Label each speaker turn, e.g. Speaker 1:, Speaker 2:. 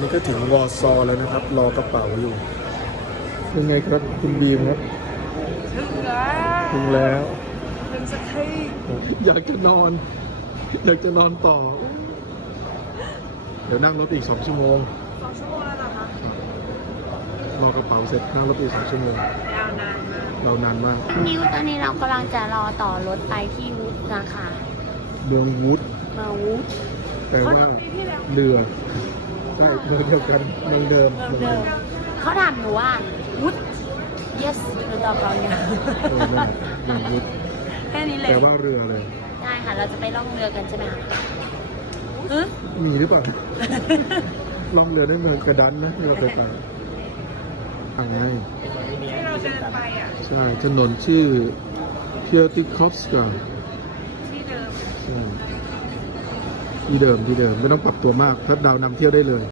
Speaker 1: นี้ก็ถึงวอร์ซอแล้วนะครับ รอกระเป๋าอยู่ยังไงครับคุณบีมครับ
Speaker 2: ถึงแล้ว
Speaker 1: ถึงแล้ว
Speaker 2: ถึงสักที
Speaker 1: อยากจะนอน อยากจะนอนต่อ เดี๋ยวนั่งรถอีก2 ชั่วโมง
Speaker 2: 2 ชั่วโมงแล้วเหรอคะ
Speaker 1: รอกระเป๋าเสร็จนั่งรถอีก2 ชั่วโมง
Speaker 2: ยาวนานมาก
Speaker 1: เรานานมาก
Speaker 3: นิวตอนนี้เรากำลังจะรอต่อรถไปที่วุฒนะคะ
Speaker 1: เมืองวูด
Speaker 3: มาวุฒ
Speaker 1: แปลว่า
Speaker 2: ปีที่แล้ว
Speaker 1: เรือใช่เมืองเดียวกันเมืองเดิม
Speaker 3: เดิมเขาถามหนูว่าวุฒ yes หรือตอบเราเนี่ย
Speaker 1: เออนั่นเมืองวูด
Speaker 3: แค่นี้เล
Speaker 1: แป
Speaker 3: ย
Speaker 1: ลว่าเรือเลย
Speaker 3: ได้ค่ะ เราจะไปล่องเรือกันใช่ไหมคะฮึ
Speaker 1: มีหรือเปล่า ล่องเรือในเมืองกระดันนะที่เราเคยไปทางไง
Speaker 2: ที่เราเดินไปอ่ะ
Speaker 1: ใช่ถนนชื่อเพียติคอฟสกา
Speaker 2: ที่เดิม
Speaker 1: ใช่ที่เดิมไม่ต้องปรับตัวมากถ้าดาวนำเที่ยวได้เลย